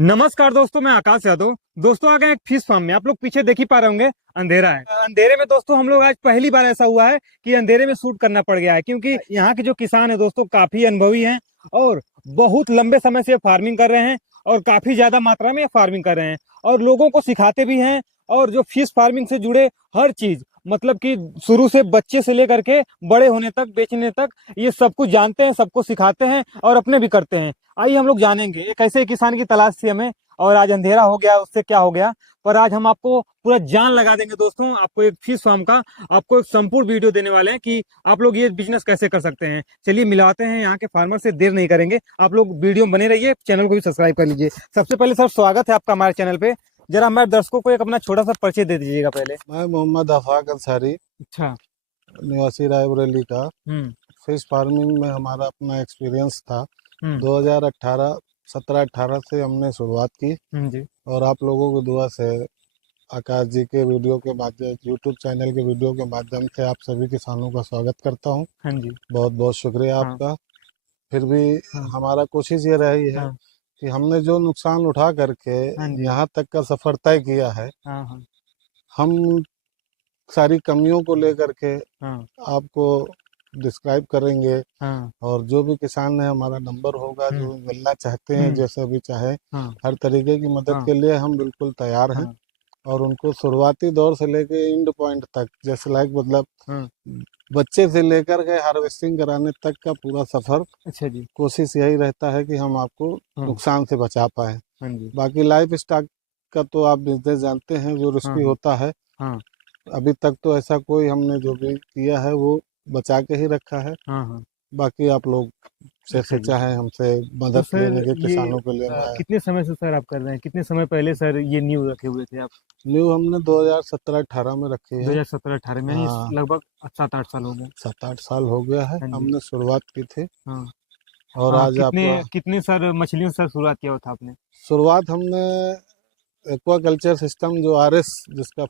नमस्कार दोस्तों, मैं आकाश यादव। दोस्तों आ गए एक फिश फार्म में। आप लोग पीछे देख ही पा रहे होंगे, अंधेरा है। अंधेरे में दोस्तों हम लोग आज पहली बार ऐसा हुआ है कि अंधेरे में शूट करना पड़ गया है, क्योंकि यहाँ के जो किसान है दोस्तों काफी अनुभवी हैं और बहुत लंबे समय से फार्मिंग कर रहे हैं और काफी ज्यादा मात्रा में फार्मिंग कर रहे हैं और लोगों को सिखाते भी हैं। और जो फिश फार्मिंग से जुड़े हर चीज, मतलब कि शुरू से बच्चे से लेकर के बड़े होने तक, बेचने तक, ये सब कुछ जानते हैं, सबको सिखाते हैं और अपने भी करते हैं। आइए हम लोग जानेंगे। एक ऐसे किसान की तलाश थी हमें और आज अंधेरा हो गया, उससे क्या हो गया, पर आज हम आपको पूरा जान लगा देंगे दोस्तों। आपको एक फिश फार्म का आपको एक संपूर्ण वीडियो देने वाले हैं कि आप लोग ये बिजनेस कैसे कर सकते हैं। चलिए मिलाते हैं यहाँ के फार्मर से, देर नहीं करेंगे। आप लोग वीडियो में बने रहिए, चैनल को भी सब्सक्राइब कर लीजिए। सबसे पहले सर स्वागत है आपका हमारे चैनल पे। जरा हमारे दर्शकों को एक अपना छोटा सा परिचय दे दीजिएगा पहले। मैं मोहम्मद आफाक अंसारी, अच्छा। निवासी रायबरेली का। हम्म। फिश फार्मिंग में हमारा अपना एक्सपीरियंस था। हम्म। 2018 17-18 से हमने शुरुआत की जी। और आप लोगों की दुआ से, आकाश जी के वीडियो के माध्यम, यूट्यूब चैनल के वीडियो के माध्यम से आप सभी किसानों का स्वागत करता हूं। हाँ जी। बहुत बहुत शुक्रिया हाँ। आपका। फिर भी हाँ। हमारा कोशिश ये रही है हाँ। कि हमने जो नुकसान उठा करके हाँ जी। यहाँ तक का सफर तय किया है, हाँ। हाँ। हम सारी कमियों को लेकर के हाँ। आपको डिस्क्राइब करेंगे। हाँ। और जो भी किसान है, हमारा नंबर होगा, हम्म। जो मिलना चाहते हैं, हम्म। जैसे भी चाहे, हाँ। हर तरीके की मदद हाँ। के लिए हम बिल्कुल तैयार हैं। हाँ। और उनको शुरुआती दौर से लेके एंड पॉइंट तक, जैसे लाइक मतलब हाँ। बच्चे से लेकर के हार्वेस्टिंग कराने तक का पूरा सफर, अच्छा जी। कोशिश यही रहता है कि हम आपको हाँ। नुकसान से बचा पाए। हाँ जी। बाकी लाइफ स्टॉक का तो आप बिजनेस जानते हैं, जो हाँ। रिस्की हाँ। होता है। हाँ। अभी तक तो ऐसा कोई हमने जो भी किया है वो बचा के ही रखा है। हाँ। हाँ। बाकी आप लोग अच्छा जैसे जी। चाहें हमसे तो मदद लेने सर के, ये किसानों के लिए मैं। कितने समय से सर आप कर रहे हैं? कितने समय पहले सर ये न्यू रखे हुए थे आप? न्यू हमने 2017-18 में रखी है। 2017-18 में, यानी हाँ, लगभग 7-8 साल हो गए। 7-8 साल हो गया है, हाँ जी। हमने शुरुआत की थी। हाँ। और आज कितने आपका कितने सर मछलियों से शुरुआत किया हुआ था आपने? शुरुआत हमने एक्वाकल्चर सिस्टम जो RS जिसका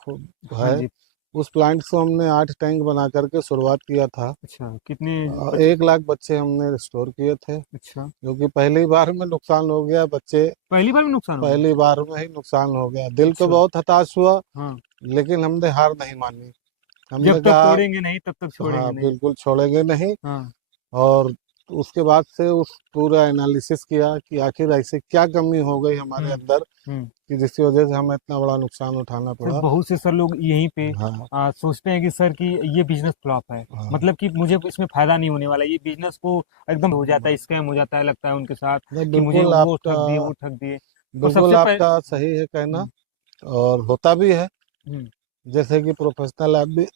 हाँ है, जी। उस प्लांट से हमने 8 टैंक बना करके शुरुआत किया था। अच्छा, कितने बच्चे? 1 लाख बच्चे हमने स्टोर किए थे, अच्छा। जो कि पहली बार में नुकसान हो गया। बच्चे पहली बार में नुकसान हो गया? पहली बार में ही नुकसान हो गया। दिल तो अच्छा। बहुत हताश हुआ, हाँ। लेकिन हमने हार नहीं मानी। जब हमने तक कहा तोड़ेंगे नहीं तब तक छोड़ेंगे हाँ, नहीं। बिल्कुल छोड़ेंगे नहीं। हाँ। और उसके बाद से उस पूरा एनालिसिस किया कि आखिर ऐसे क्या कमी हो गई हमारे हम्म। अंदर हम्म। कि जिसकी वजह से हमें इतना बड़ा नुकसान उठाना सर पड़ा। बहुत से सर लोग यहीं पे हाँ, सोचते हैं कि सर कि ये बिजनेस फ्लॉप है, हाँ। मतलब कि मुझे इसमें फायदा नहीं होने वाला, ये बिजनेस को एकदम हो जाता है, स्कैम हो जाता है, लगता है उनके साथ नहीं, कि मुझे बिल्कुल वो आपका ठग दिए, वो ठग दिए। और बिल्कुल सबसे पहले। आपका सही है कहना। हम्म। और होता भी है। हम्म। जैसे कि प्रोफेशनल आदमी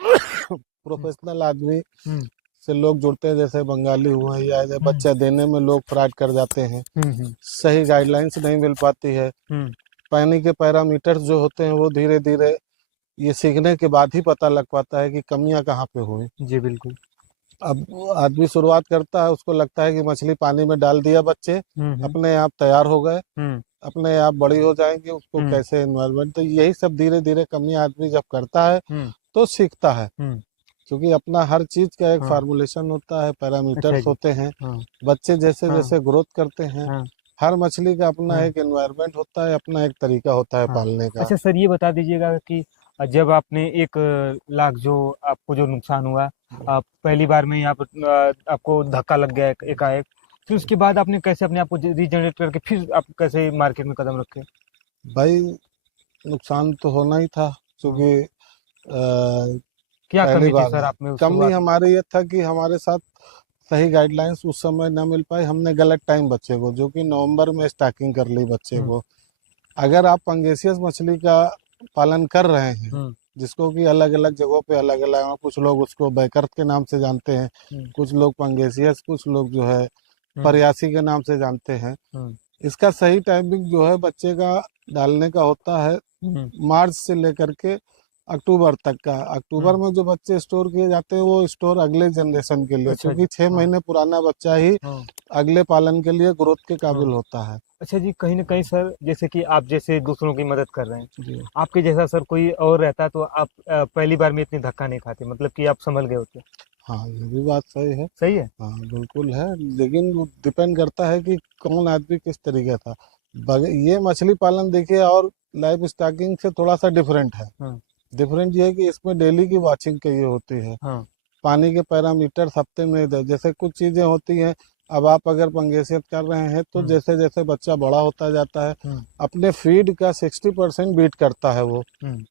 हम्म। प्रोफेशनल आदमी हम्म। से लोग जुड़ते हैं, जैसे बंगाली हुए या ऐसे हम्म। बच्चा देने में लोग फ्रॉड कर जाते हैं। हम्म। सही गाइडलाइंस नहीं मिल पाती है। हम्म। पानी के पैरामीटर्स जो होते हैं, वो धीरे धीरे ये सीखने के बाद ही पता लग पाता है कि कमियां कहाँ पे हुई। जी बिल्कुल। अब आदमी शुरुआत करता है, उसको लगता है कि मछली पानी में डाल दिया, बच्चे हम्म। अपने आप तैयार हो गए, हम्म। अपने आप बड़ी हो जाएंगी। उसको हम्म। कैसे इन्वायरमेंट, तो यही सब धीरे धीरे कमियां आदमी जब करता है हम्म। तो सीखता है। हम्म। क्योंकि अपना हर चीज का एक हाँ। फार्मूलेशन होता है, अच्छा पैरामीटर्स जी। होते हैं। हाँ। बच्चे जैसे हाँ। जैसे ग्रोथ करते हैं, हाँ। हर मछली का अपना हाँ। एक एनवायरनमेंट होता है, अपना एक तरीका होता है हाँ। पालने का। अच्छा सर, ये बता दीजिएगा कि जब आपने 1 लाख जो आपको जो नुकसान हुआ, आप पहली बार में ही आपको धक्का लग गया एकाएक, फिर उसके बाद आपने कैसे अपने आप को रीजनरेट करके फिर आप कैसे मार्केट में कदम रखे? भाई, नुकसान तो होना ही था, हाँ। क्योंकि क्या पहली कमी थी बार सर है। आप में उस कमी शुरुआत में? हमारे ये था कि हमारे साथ सही गाइडलाइंस उस समय ना मिल पाई। हमने गलत टाइम बच्चे को, जो कि नवंबर में स्टॉकिंग कर ली बच्चे हम्म। को। अगर आप पंगेसियस मछली का पालन कर रहे हैं, हम्म। जिसको कि अलग अलग जगहों पे अलग अलग, कुछ लोग उसको बैकर्थ के नाम से जानते हैं, हम्म। कुछ लोग पंगेसियस, कुछ लोग जो है हम्म। परियासी के नाम से जानते हैं। हम्म। इसका सही टाइमिंग जो है बच्चे का डालने का होता है हम्म। मार्च से लेकर के अक्टूबर तक का। अक्टूबर हम्म। में जो बच्चे स्टोर किए जाते हैं, वो स्टोर अगले जनरेशन के लिए, अच्छा जी। क्योंकि 6 महीने पुराना बच्चा ही हाँ। अगले पालन के लिए ग्रोथ के हाँ। काबिल होता है। अच्छा जी, कहीं ना कहीं सर जैसे कि आप जैसे दूसरों की मदद कर रहे हैं, जी। आपके जैसा सर कोई और रहता तो आप पहली बार में इतनी धक्का नहीं खाते, मतलब कि आप संभल गए होते। हाँ, ये भी बात सही है। सही है। हाँ, बिल्कुल है। लेकिन वो डिपेंड करता है कि कौन आदमी किस तरीके का था। ये मछली पालन देखिए और लाइफ स्टॉकिंग से थोड़ा सा डिफरेंट है। हाँ डिफरेंट ये है कि इसमें डेली की वॉचिंग चाहिए होती है। हाँ पानी के पैरामीटर हफ्ते में जैसे कुछ चीजें होती हैं। अब आप अगर पंगेसियत कर रहे हैं तो हम्म जैसे जैसे बच्चा बड़ा होता जाता है हम्म अपने फीड का 60% बीट करता है वो हम्म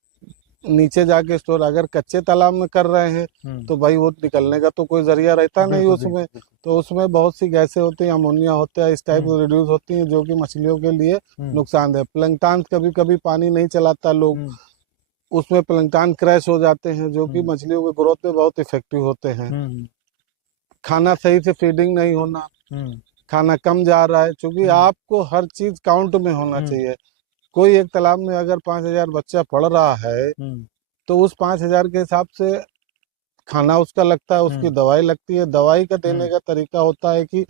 नीचे जाके स्टोर। अगर कच्चे तालाब में कर रहे हैं हम्म, तो भाई वो निकलने का तो कोई जरिया रहता नहीं बिल्कुल उसमें। बिल्कुल बिल्कुल। तो उसमें बहुत सी गैसें होती हैं, अमोनिया होता है, इस टाइप हम्म की रिड्यूस होती हैं जो कि मछलियों के लिए हम्म नुकसानदेह। प्लैंक्टन कभी कभी पानी नहीं चलाता लोग, हम्म उसमें प्लैंक्टन क्रैश हो जाते हैं जो कि हम्म मछलियों के ग्रोथ में बहुत इफेक्टिव होते हैं। हम्म खाना सही से फीडिंग नहीं होना, हम्म खाना कम जा रहा है, क्योंकि हम्म आपको हर चीज काउंट में होना हम्म चाहिए। कोई एक तालाब में अगर 5,000 बच्चा पढ़ रहा है हम्म तो उस 5,000 के हिसाब से खाना उसका लगता है, उसकी हम्म दवाई लगती है। दवाई का देने हम्म का तरीका होता है कि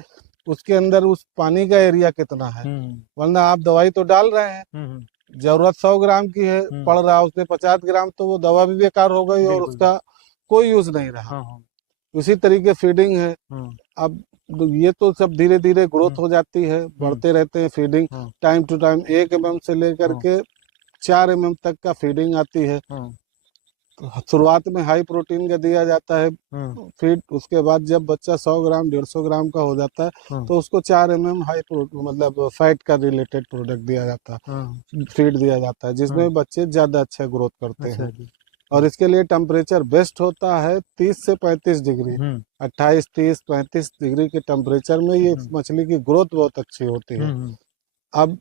उसके अंदर उस पानी का एरिया कितना है। हम्म वरना आप दवाई तो डाल रहे हैं, हम्म जरूरत 100 ग्राम की है, हम्म, पड़ रहा है उसमें 50 ग्राम, तो वो दवा भी बेकार हो गई और बिल्कुल बिल्कुल। उसका कोई यूज नहीं रहा। हाँ हाँ उसी तरीके फीडिंग है। हाँ अब ये तो सब धीरे धीरे ग्रोथ हम्म हो जाती है, हम्म बढ़ते रहते हैं फीडिंग। हाँ टाइम टू टाइम 1 mm से लेकर हाँ के 4 mm तक का फीडिंग आती है। हाँ तो शुरुआत में हाई प्रोटीन का दिया जाता है हाँ फीड। उसके बाद जब बच्चा 100 ग्राम 150 ग्राम का हो जाता है हाँ तो उसको 4 mm हाई प्रोटीन मतलब फैट का रिलेटेड प्रोडक्ट दिया जाता हाँ है, फीड दिया जाता है, हाँ, जिसमें बच्चे ज़्यादा अच्छा ग्रोथ करते अच्छा हैं। जी। और इसके लिए टेम्परेचर बेस्ट होता है 30 से 35 डिग्री। हम्म 28, 30, 35 डिग्री के टेम्परेचर में ये हम्म मछली की ग्रोथ बहुत अच्छी होती है। हम्म अब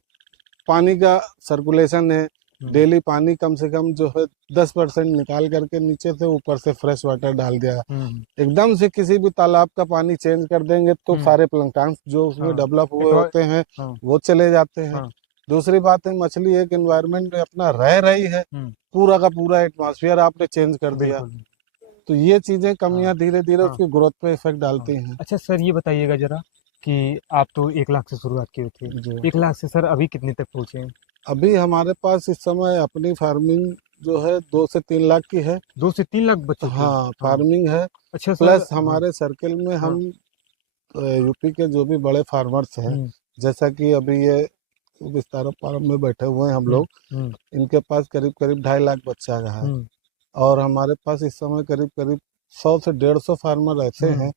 पानी का सर्कुलेशन है, हम्म डेली पानी कम से कम जो है 10% निकाल करके नीचे से ऊपर से फ्रेश वाटर डाल दिया। हम्म एकदम से किसी भी तालाब का पानी चेंज कर देंगे तो हम्म, सारे प्लैंक्टन जो उसमें हाँ डेवलप हुए एक्वा होते हैं हाँ वो चले जाते हैं। हाँ दूसरी बात है मछली एक एनवायरनमेंट में अपना रह रही है, हम्म, पूरा का पूरा एटमॉस्फेयर आपने चेंज कर दिया। बिल्कुल तो ये चीजें हाँ कमियां धीरे धीरे हाँ उसकी ग्रोथ पे इफेक्ट हाँ। डालती हैं। अच्छा सर ये बताइएगा जरा कि आप तो 1 लाख से शुरुआत किए थे, जी। 1 लाख से सर अभी कितने तक पहुंचे हैं? अभी हमारे पास इस समय अपनी फार्मिंग जो है 2 से 3 लाख की है। 2 से 3 लाख बच्चों की? हाँ हाँ। फार्मिंग है। अच्छा सर। प्लस हाँ हमारे सर्कल में हाँ हम यूपी के जो भी बड़े फार्मर्स हैं, हम्म जैसा कि अभी ये विस्तारा फार्म में बैठे हुए हैं हम हम्म लोग, हम्म इनके पास करीब करीब 2.5 लाख बच्चा का है। हम्म और हमारे पास इस समय करीब करीब 100 से 150 फार्मर ऐसे हम्म हैं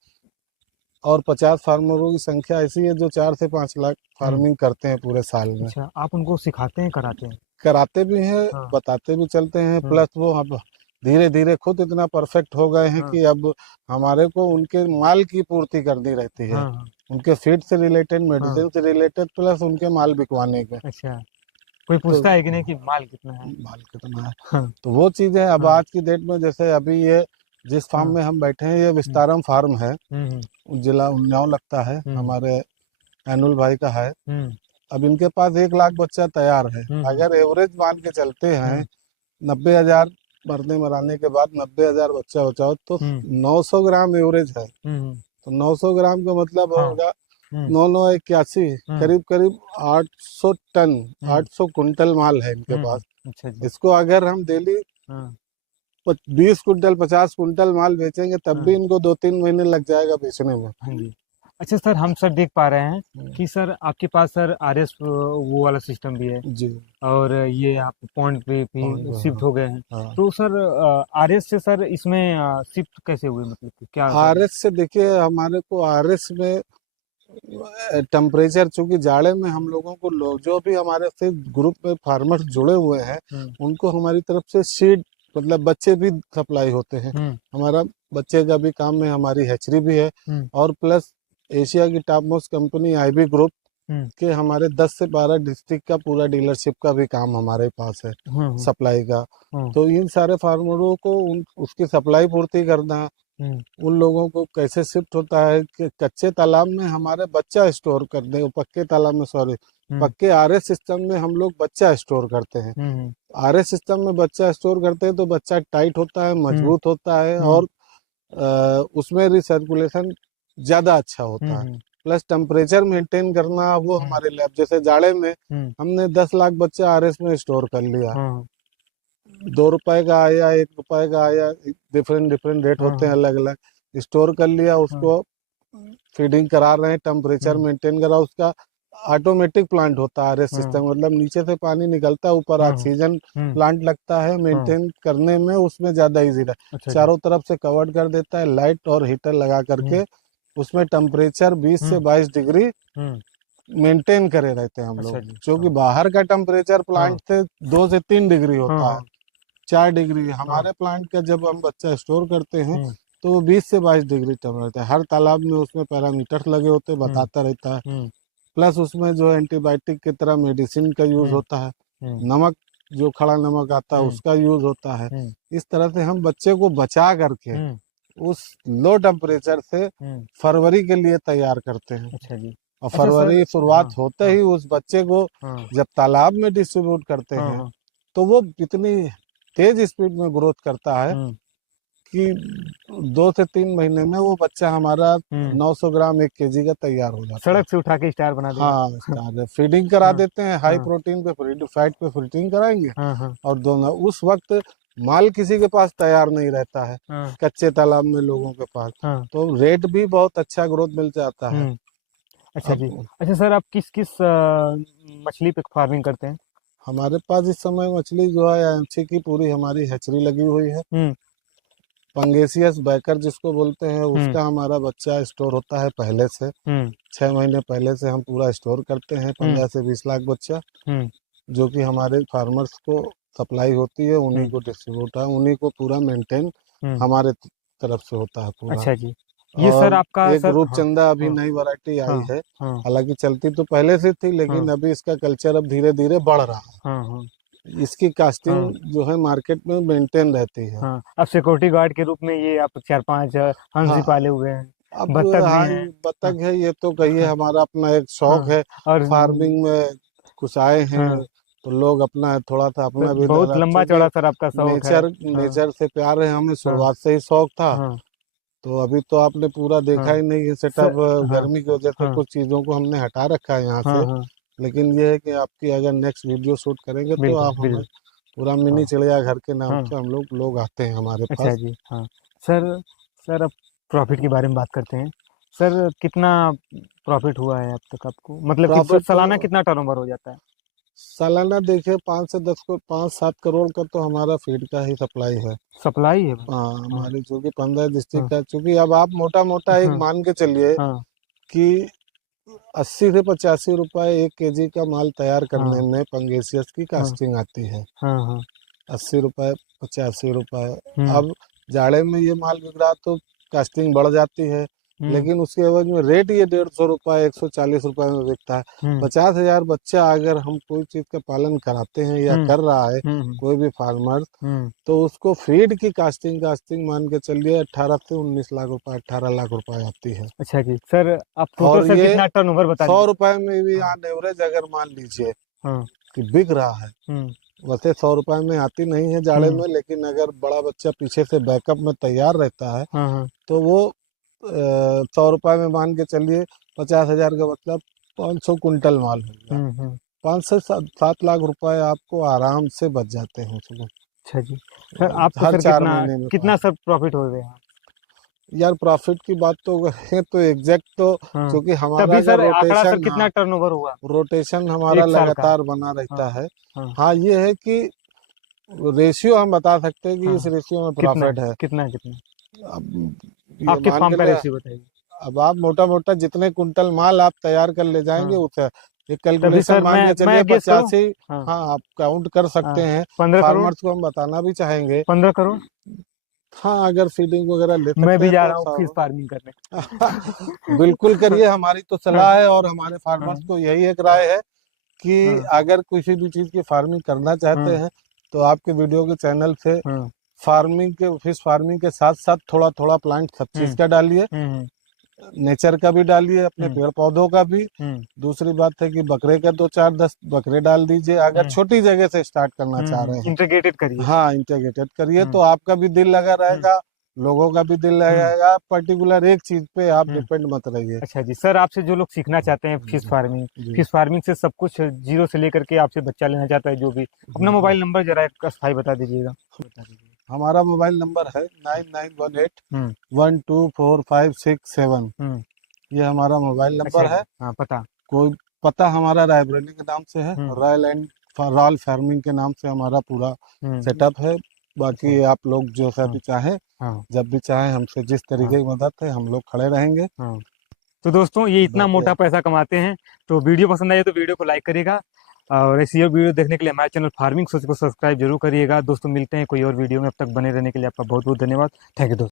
और 50 फार्मरों की संख्या ऐसी है जो 4 से 5 लाख हम्म। फार्मिंग करते हैं पूरे साल में। अच्छा आप उनको सिखाते हैं, कराते हैं? कराते भी हैं, हाँ बताते भी चलते हैं। हम्म प्लस वो अब धीरे धीरे खुद इतना परफेक्ट हो गए हैं हाँ कि अब हमारे को उनके माल की पूर्ति करनी रहती है, हाँ हाँ उनके फीड से रिलेटेड, हाँ। मेडिसिन से रिलेटेड, प्लस उनके माल बिकवाने के। अच्छा कोई तो पूछता है कि नहीं कि माल कितना है? माल कितना है, हाँ तो वो चीज़ें अब हाँ आज की डेट में, जैसे अभी ये जिस फार्म हाँ में हम बैठे हैं ये हम्म विस्तारम फार्म है, हम्म जिला उन्नाव लगता है, हम्म हमारे एनुल भाई का है। हम्म अब इनके पास 1 लाख बच्चा तैयार है। हम्म अगर एवरेज मान के चलते हैं हम्म 90,000 मरने मराने के बाद 90,000 बच्चा बचाओ तो हम्म 900 ग्राम एवरेज है। हम्म, तो 900 ग्राम का मतलब हाँ होगा हम्म 9 9 81, हम्म करीब करीब 800 टन, हम्म 800 कुंटल माल है इनके पास। अच्छा जी। इसको अगर हम डेली हाँ 20 कुंटल 50 कुंटल माल बेचेंगे तब भी हाँ इनको 2 3 महीने लग जाएगा बेचने में। हाँ जी। अच्छा सर हम सर देख पा रहे हैं हम्म, कि सर आपके पास सर आरएस वो वाला सिस्टम भी है, जी। और ये आप पॉइंट पे और भी शिफ्ट हाँ हो गए हैं। हाँ। तो सर आरएस से सर इसमें शिफ्ट कैसे हुए, मतलब कि क्या सर? आरएस से देखिए हमारे को आरएस में टेम्परेचर, चूंकि जाड़े में हम लोगों को लोग जो भी हमारे से ग्रुप में फार्मर्स जुड़े हुए हैं हम्म उनको हमारी तरफ से सीड मतलब बच्चे भी सप्लाई होते हैं। हम्म हमारा बच्चे का भी काम है, हमारी हैचरी भी है। हम्म और प्लस एशिया की top most company IB group hmm के हमारे 10 से 12 डिस्ट्रिक्ट का पूरा डीलरशिप का भी काम हमारे पास है, हम्म सप्लाई का। हम्म तो इन सारे फार्मरों को उसकी सप्लाई पूर्ति करना, हम्म उन लोगों को कैसे शिफ्ट होता है कि कच्चे तालाब में हमारे बच्चा स्टोर करते हैं, पक्के तालाब में सॉरी, हम्म पक्के आरएस सिस्टम में हम लोग बच्चा स्टोर करते हैं। हम्म आरएस सिस्टम में बच्चा स्टोर करते हैं तो बच्चा टाइट होता है, हम्म मजबूत होता है हम्म और उसमें रिसर्कुलेशन ज़्यादा अच्छा होता है। हम्म प्लस टेम्परेचर मेंटेन करना वो हम्म हमारे लैब, जैसे जाड़े में हम्म, हमने 10 लाख बच्चा आरएस में स्टोर कर लिया। हाँ 2 रुपए का आया, 1 रुपए का आया, डिफरेंट डिफरेंट रेट हाँ होते हैं हाँ अलग अलग। स्टोर कर लिया हाँ उसको, फीडिंग करा रहे हैं, टेम्परेचर हम्म मेंटेन करा उसका। ऑटोमेटिक प्लांट होता है आरएस हाँ। सिस्टम, मतलब नीचे से पानी निकलता है, ऊपर हाँ। ऑक्सीजन हम्म। प्लांट लगता है, मेंटेन करने में उसमें ज्यादा इजी है। अच्छा जी। चारों तरफ से कवर्ड कर देता है, लाइट और हीटर लगा करके उसमें टेम्परेचर 20 से हम्म। 22 डिग्री हम्म। मेंटेन करे रहते हैं हम अच्छा लोग, जी। क्योंकि हाँ। बाहर का टेम्परेचर प्लांट से 2 से 3 डिग्री हाँ। होता है, हाँ। 4 डिग्री। हाँ। हमारे प्लांट का जब हम बच्चा स्टोर करते हैं हम्म। तो वो 20 से 22 डिग्री टेम्परेचर है। हर तालाब में उसमें पैरामीटर्स लगे होते हैं, हम्म। बताता रहता है। हम्म। प्लस उसमें जो एंटीबायोटिक की तरह मेडिसिन का यूज हम्म। होता है, हम्म। नमक जो खड़ा नमक आता है हम्म। उसका यूज होता है। हम्म। इस तरह से हम बच्चे को बचा करके हम्म। उस लो टेम्परेचर से हम्म। फरवरी के लिए तैयार करते हैं। अच्छा जी। और अच्छा सर। फरवरी हाँ। शुरुआत होते हाँ। ही उस बच्चे को हाँ। जब तालाब में डिस्ट्रीब्यूट करते हाँ। हैं हाँ। तो वो इतनी तेज स्पीड में ग्रोथ करता है हम्म। कि 2 से 3 महीने में वो बच्चा हमारा हम्म। 900 ग्राम 1 केजी का तैयार हो जाता है। सड़क से उठा के स्टार बना देगा। हाँ, स्टार फीडिंग करा हाँ। देते हैं, हाई हाँ। प्रोटीन पे फैट पे फीडिंग कराएंगे हाँ। हाँ। और दोनों उस वक्त माल किसी के पास तैयार नहीं रहता है, हाँ। कच्चे तालाब में लोगों के पास, हाँ। तो रेट भी बहुत अच्छा ग्रोथ मिल जाता है। हम्म। अच्छा जी। अब अच्छा सर, आप किस किस मछली पे फार्मिंग करते हैं? हमारे पास इस समय मछली जो है एमसी की पूरी हमारी हैचरी लगी हुई है। हम्म। पंगेसियस बैकर जिसको बोलते हैं हम्म। उसका हमारा बच्चा स्टोर होता है पहले से, हम्म। 6 महीने पहले से हम पूरा स्टोर करते हैं, हम्म। 15 से 20 लाख बच्चा, हम्म। जो कि हमारे फार्मर्स को सप्लाई होती है, उन्हीं हम्म। को डिस्ट्रीब्यूट है, उन्हीं को पूरा मेंटेन हम्म। हमारे तरफ से होता है पूरा। अच्छा जी। ये सर और आपका एक सर। हाँ। रूपचंदा अभी हाँ। नई वैरायटी हाँ। आई है, हाँ। हालांकि चलती तो पहले से थी लेकिन हाँ। अभी इसका कल्चर अब धीरे धीरे बढ़ रहा हाँ। हाँ। है। इसकी कास्टिंग हाँ। जो है मार्केट में मेंटेन रहती है। हाँ, अब सिक्योरिटी गार्ड के रूप में ये आप चार पांच हंस भी हाँ, पाले हुए हैं, अब बत्तख भी हाँ हैं। ये हाँ। बतख है, ये तो कहिए हाँ। हमारा अपना एक शौक हाँ। है। और फार्मिंग में कुछ आए हैं हाँ, तो लोग अपना थोड़ा सा तो अपना भी बहुत लगा, लंबा चूंकि चौड़ा सर आपका शौक है। नेचर हाँ। नेचर से प्यार है, हमें हाँ। शुरुआत से ही शौक था। हाँ। तो अभी तो आपने पूरा देखा हाँ ही नहीं है सर। सेटअप, हाँ। गर्मी की वजह से हाँ। कुछ चीज़ों को हमने हटा रखा है यहाँ हाँ। से। हाँ। लेकिन ये है कि आपकी अगर नेक्स्ट वीडियो शूट करेंगे तो बिल्कुल आप हमें बिल्कुल। पूरा हाँ। मिनी चिड़ियाघर के नाम हाँ। से हम लोग आते हैं हमारे अच्छा पास। जी। हाँ सर। सर, अब प्रॉफिट के बारे में बात करते हैं। सर, कितना प्रॉफिट हुआ है अब तक आपको, मतलब कि प्रॉफिट तो सालाना कितना टर्नओवर हो जाता है? सालाना देखिए 5 से 7 करोड़ का तो हमारा फीड का ही सप्लाई है। सप्लाई है बस। हाँ, हाँ। हमारी चूंकि 15 हाँ। डिस्ट्रिक्ट का, चूंकि अब आप मोटा मोटा एक हाँ। मान के चलिए हाँ। कि 80 से 85 रुपए 1 केजी का माल तैयार करने हाँ। में पंगेसियस की हाँ। कास्टिंग आती है। हाँ। हाँ। 80 रुपए, 85 रुपए। हम्म। अब जाड़े में ये माल बिक रहा तो कास्टिंग बढ़ जाती है, हम्म। लेकिन उसके एवज में रेट ये 150 रुपए 140 रुपए में बिकता है। हम्म। 50,000 बच्चा अगर हम कोई चीज का पालन कराते हैं या हम्म। कर रहा है हम्म। कोई भी फार्मर, हम्म। तो उसको फीड की कास्टिंग कास्टिंग मान के चलिए 18 से 19 लाख रुपए, 18 लाख रुपए आती है। अच्छा जी सर, आप टोटल और सर ये कितना टर्नओवर बता 100 रुपए में भी दीजिए। हाँ। ऑन एवरेज अगर मान लीजिए हाँ। कि बिक रहा है, हम्म। वैसे 100 रुपए में आती नहीं है जाड़े हम्म। में, लेकिन अगर बड़ा बच्चा पीछे से बैकअप में तैयार रहता है हाँ। हाँ। तो वो 100 रुपए में मान के चलिए 50,000 का मतलब 500 कुंटल माल हो गया। हम्म। 5 से 7 लाख रुपए आपको आराम से बच जाते हैं उसमें, अच्छा जी सर, आपको हर सर चार कितना महीने में कितना सर प्रॉफिट हो गया? यार प्रॉफिट की बात तो करें तो एग्जैक्ट तो, हाँ, क्योंकि हमारा तभी अगर सर आंकड़ा सर रोटेशन, कितना हाँ, टर्नओवर हुआ रोटेशन हमारा एक साल का? लगातार बना हाँ। रहता है। हाँ। हाँ, ये है कि रेशियो हम बता सकते हैं कि हाँ। इस रेशियो में कितना प्रॉफिट है। कितना कितना? अब ये आपके मान फार्म के का ले, रेशियो बताइए। अब आप मोटा मोटा जितने कुंटल माल आप तैयार कर ले जाएंगे हाँ, उसे एक तभी कैलकुलेशन सर मान के चलिए मैं गेस करूं। 85। हाँ। हाँ, आप काउंट कर सकते हाँ। हैं। 15 करोड़। फार्मर्स को हम बताना भी चाहेंगे। 15 करोड़। हाँ, अगर फीडिंग वगैरह ले मैं सकते भी हैं जा तो रहा हूँ फिश फार्मिंग करने। बिल्कुल करिए, हमारी तो हाँ। सलाह है और हमारे हाँ। फार्मर्स को यही एक हाँ। राय है कि हाँ। अगर किसी भी चीज़ की फार्मिंग करना चाहते हाँ। हैं तो आपके वीडियो के चैनल से हाँ। फार्मिंग के फिश फार्मिंग के साथ साथ थोड़ा थोड़ा प्लांट सब चीज़ हम्म। का डालिए, हम्म। नेचर का भी डालिए, अपने हम्म। पेड़ पौधों का भी। हम्म। दूसरी बात है कि बकरे का 2 4 10 बकरे डाल दीजिए अगर हम्म। छोटी जगह से स्टार्ट करना चाह रहे हैं। इंटीग्रेटेड करिए। हाँ, इंटीग्रेटेड करिए हम्म। तो आपका भी दिल लगा हम्म। रहेगा, लोगों का भी दिल हम्म। लगेगा, पर्टिकुलर एक चीज पे आप हम्म। डिपेंड मत रहिए। अच्छा जी सर, आपसे जो लोग सीखना चाहते हैं फिश जी फार्मिंग, जी फिश फार्मिंग से सब कुछ जीरो से लेकर के आपसे बच्चा लेना चाहता है जो भी, अपना जी। मोबाइल नंबर जरा एक स्थाई बता दीजिएगा। बता दीजिए। हमारा मोबाइल नंबर है 9918 हम्म। 124567। हम्म। ये हमारा मोबाइल अच्छा नंबर जी। है। हाँ, पता। कोई पता हमारा रायबरेली के नाम से है, हम्म। रॉयल फार्मिंग के नाम से हमारा पूरा सेटअप है। बाकी आप लोग जो सा भी चाहें, हाँ जब भी चाहें हमसे जिस तरीके की मदद है हम लोग खड़े रहेंगे। हाँ। तो दोस्तों ये इतना बाकी मोटा पैसा कमाते हैं, तो वीडियो पसंद आए तो वीडियो को लाइक करिएगा, और ऐसी और वीडियो देखने के लिए हमारे चैनल फार्मिंग सोच को सब्सक्राइब जरूर करिएगा। दोस्तों मिलते हैं कोई और वीडियो में, अब तक बने रहने के लिए आपका बहुत बहुत धन्यवाद। थैंक यू दोस्तों।